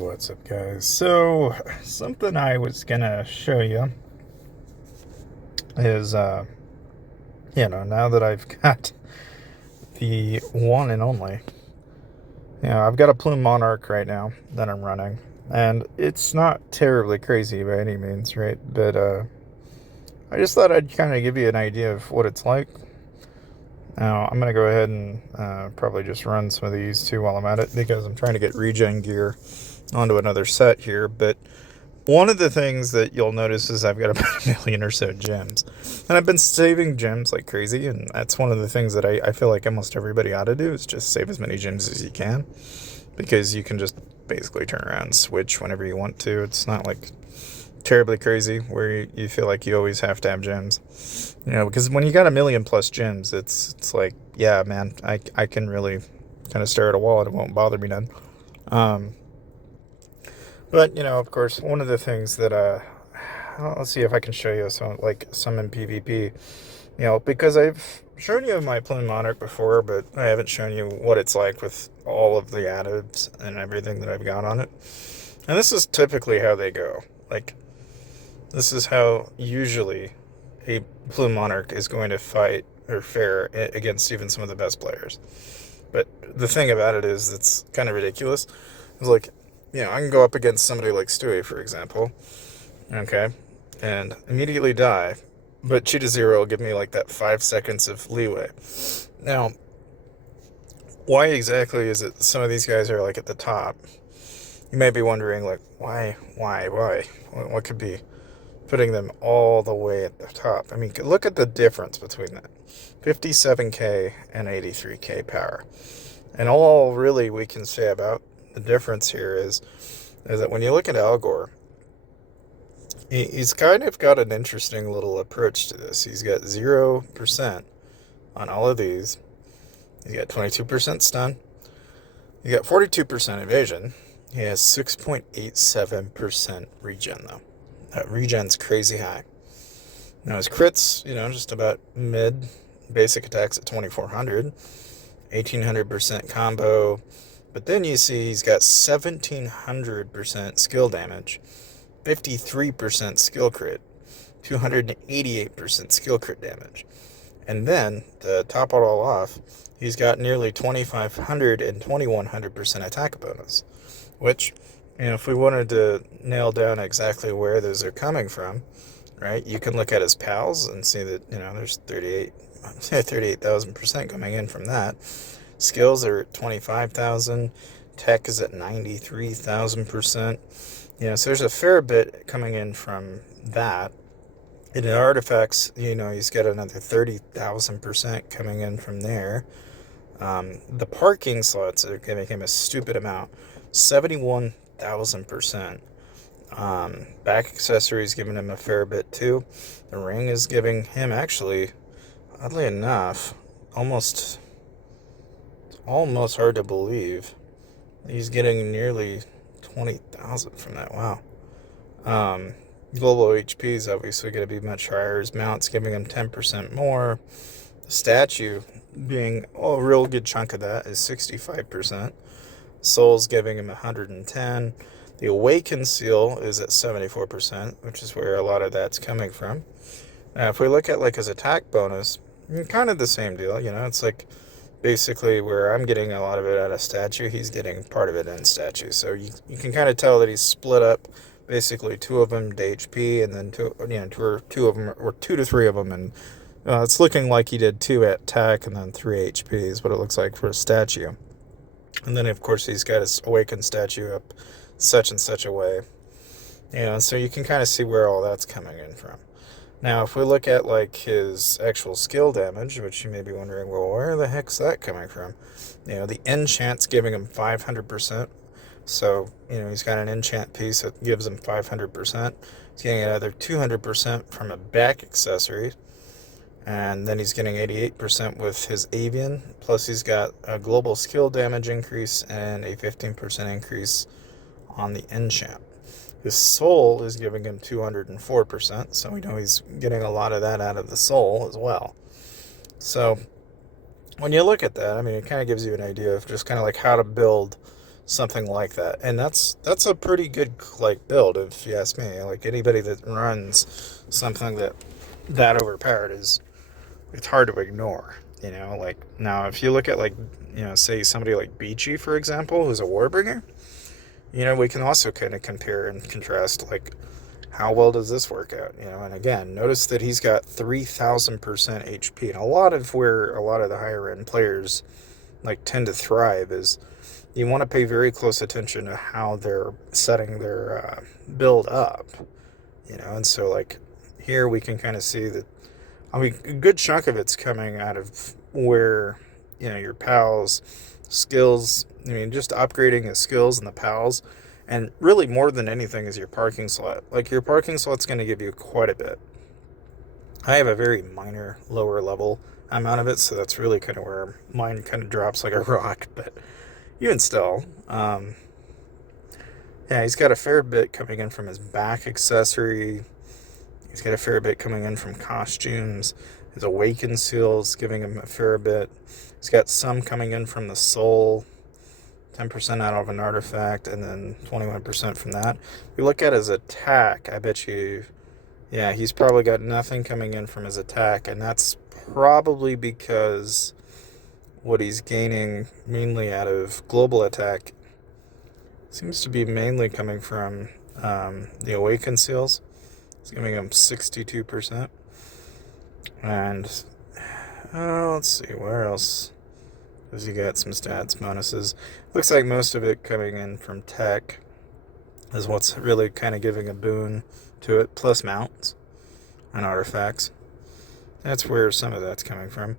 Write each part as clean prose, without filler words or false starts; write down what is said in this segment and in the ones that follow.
What's up, guys? So, something I was gonna show you is, now that I've got the one and only, I've got a Plume Monarch right now that I'm running, and it's not terribly crazy by any means, right? But, I just thought I'd kind of give you an idea of what it's like. Now, I'm gonna go ahead and probably just run some of these too while I'm at it, because I'm trying to get regen gear onto another set here, but one of the things that you'll notice is I've got about 1 million or so gems. And I've been saving gems like crazy, and that's one of the things that I feel like almost everybody ought to do is just save as many gems as you can. Because you can just basically turn around and switch whenever you want to. It's not like terribly crazy where you feel like you always have to have gems. Because when you got 1 million plus gems, it's like, yeah, man, I can really kind of stare at a wall and it won't bother me none. But, of course, one of the things that, let's see if I can show you some in PvP, because I've shown you my Plume Monarch before, but I haven't shown you what it's like with all of the additives and everything that I've got on it. And this is typically how they go. Like, this is how usually a Plume Monarch is going to fight or fare against even some of the best players. But the thing about it is, it's kind of ridiculous. It's like, I can go up against somebody like Stewie, for example, okay, and immediately die, but cheetah zero will give me like that 5 seconds of leeway. Now, why exactly is it some of these guys are like at the top? You may be wondering, like, why? What could be putting them all the way at the top? I mean, look at the difference between that. 57k and 83k power. And all really we can say about the difference here is that when you look at Al Gore, he's kind of got an interesting little approach to this. He's got 0% on all of these. He's got 22% stun. You got 42% evasion. He has 6.87% regen, though. That regen's crazy high. Now, his crits, just about mid. Basic attacks at 2400. 1800% combo. But then you see he's got 1700% skill damage, 53% skill crit, 288% skill crit damage. And then, to top it all off, he's got nearly 2500 and 2100% attack bonus. Which, if we wanted to nail down exactly where those are coming from, right, you can look at his pals and see that, there's 38,000% coming in from that. Skills are at 25,000. Tech is at 93,000%. So there's a fair bit coming in from that. And in artifacts, he's got another 30,000% coming in from there. The parking slots are giving him a stupid amount, 71,000%. Back accessories giving him a fair bit too. The ring is giving him actually, oddly enough, almost hard to believe. He's getting nearly 20,000 from that. Wow. Global HP is obviously going to be much higher. His mount's giving him 10% more. The statue being a real good chunk of that is 65%. Soul's giving him 110. The Awaken Seal is at 74%, which is where a lot of that's coming from. Now, if we look at like his attack bonus, kind of the same deal. It's like basically where I'm getting a lot of it out of statue, he's getting part of it in statue. So you can kind of tell that he's split up basically 2 of them to HP, and then two of them, or 2 to 3 of them, and it's looking like he did 2 at attack and then 3 HP is what it looks like for a statue. And then of course he's got his awakened statue up such and such a way. So you can kind of see where all that's coming in from. Now, if we look at like his actual skill damage, which you may be wondering, well, where the heck's that coming from? The enchant's giving him 500%. So, he's got an enchant piece that gives him 500%. He's getting another 200% from a back accessory. And then he's getting 88% with his avian. Plus he's got a global skill damage increase and a 15% increase on the enchant. His soul is giving him 204%, so we know he's getting a lot of that out of the soul as well. So when you look at that, it kind of gives you an idea of just kind of like how to build something like that. And that's a pretty good like build, if you ask me. Like anybody that runs something that overpowered is, it's hard to ignore. You know, like now if you look at like, you know, say somebody like Beachy, for example, who's a Warbringer, you know, we can also kind of compare and contrast like how well does this work out, you know. And again, notice that he's got 3,000% HP, and a lot of where a lot of the higher end players like tend to thrive is you want to pay very close attention to how they're setting their build up, you know. And so like here we can kind of see that, I mean, a good chunk of it's coming out of where, you know, your pals skills, I mean, just upgrading his skills and the pals, and really more than anything is your parking slot. Like your parking slot's going to give you quite a bit. I have a very minor lower level amount of it, so that's really kind of where mine kind of drops like a rock. But even still, yeah, he's got a fair bit coming in from his back accessory. He's got a fair bit coming in from costumes. His awaken seals giving him a fair bit. He's got some coming in from the soul, 10% out of an artifact, and then 21% from that. If you look at his attack, I bet you, yeah, he's probably got nothing coming in from his attack, and that's probably because what he's gaining mainly out of global attack seems to be mainly coming from the awaken seals. It's giving him 62%. And let's see, where else does he got some stats bonuses? Looks like most of it coming in from tech is what's really kind of giving a boon to it, plus mounts and artifacts. That's where some of that's coming from.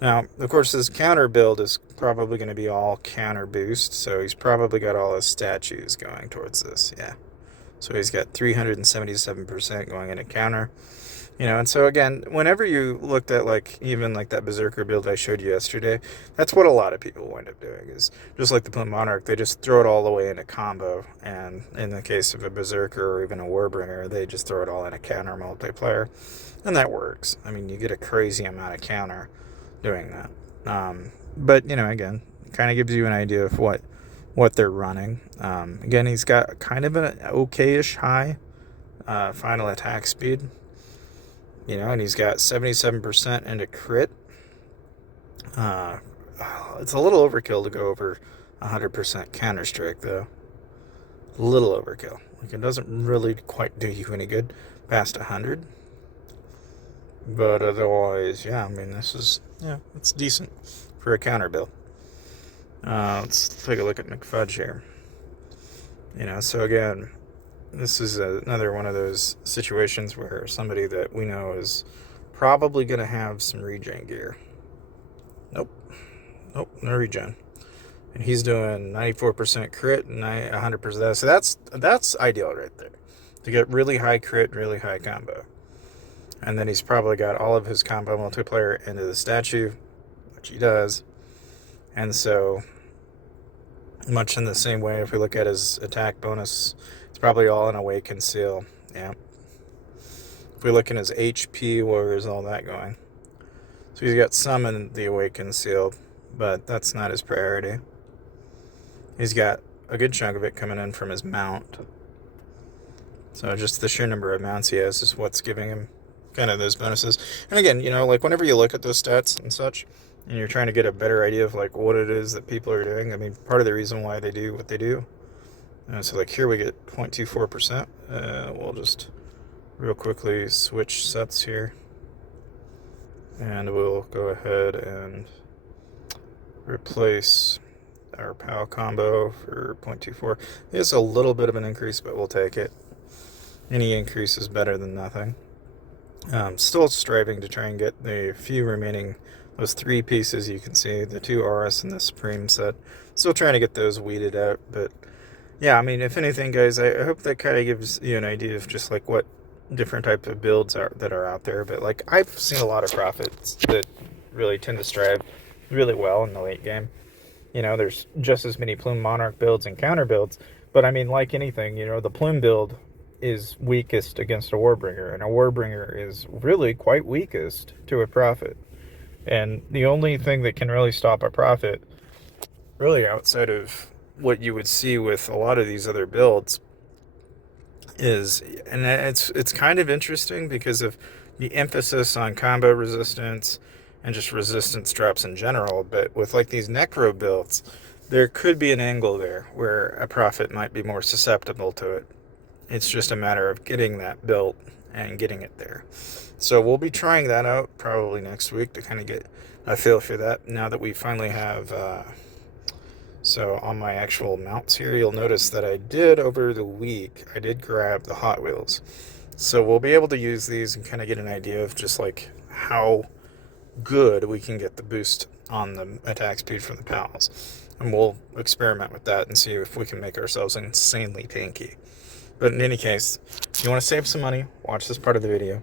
Now, of course, his counter build is probably going to be all counter boost, so he's probably got all his statues going towards this, yeah. So he's got 377% going into counter. You know, and so again, whenever you looked at like even like that Berserker build I showed you yesterday, that's what a lot of people wind up doing, is just like the Plume Monarch, they just throw it all the way into combo. And in the case of a Berserker or even a Warbringer, they just throw it all in a counter multiplayer. And that works. I mean, you get a crazy amount of counter doing that. But, you know, again, kind of gives you an idea of what they're running. Again, he's got kind of an okay-ish high final attack speed. You know, and he's got 77% into crit. It's a little overkill to go over 100% counter strike, though. A little overkill. Like, it doesn't really quite do you any good past 100. But otherwise, yeah, I mean, this is, yeah, it's decent for a counter build. Let's take a look at McFudge here. You know, so again, this is another one of those situations where somebody that we know is probably going to have some regen gear. Nope, no regen. And he's doing 94% crit and 100%. So that's ideal right there, to get really high crit, really high combo. And then he's probably got all of his combo multiplayer into the statue, which he does. And so, much in the same way, if we look at his attack bonus, it's probably all in Awaken Seal. Yeah. If we look in his HP, where is all that going? So he's got some in the Awaken Seal, but that's not his priority. He's got a good chunk of it coming in from his mount. So just the sheer number of mounts he has is what's giving him kind of those bonuses. And again, you know, like whenever you look at those stats and such, and you're trying to get a better idea of like what it is that people are doing, I mean, part of the reason why they do what they do. So like here we get 0.24%. We'll just real quickly switch sets here. And we'll go ahead and replace our POW combo for 0.24. It's a little bit of an increase, but we'll take it. Any increase is better than nothing. Still striving to try and get the few remaining, those 3 pieces you can see, the 2 RS and the Supreme set. Still trying to get those weeded out, but yeah, I mean, if anything, guys, I hope that kind of gives you an idea of just like what different type of builds that are out there. But like, I've seen a lot of prophets that really tend to strive really well in the late game. You know, there's just as many Plume Monarch builds and counter builds, but I mean, like anything, you know, the Plume build is weakest against a Warbringer, and a Warbringer is really quite weakest to a Prophet. And the only thing that can really stop a Prophet, really outside of what you would see with a lot of these other builds is, and it's kind of interesting because of the emphasis on combo resistance and just resistance drops in general. But with like these necro builds, there could be an angle there where a prophet might be more susceptible to it. It's just a matter of getting that built and getting it there. So we'll be trying that out probably next week to kind of get a feel for that. Now that we finally have, so on my actual mounts here, you'll notice that I did over the week, I did grab the Hot Wheels. So we'll be able to use these and kind of get an idea of just like how good we can get the boost on the attack speed from the pals. And we'll experiment with that and see if we can make ourselves insanely tanky. But in any case, if you want to save some money, watch this part of the video.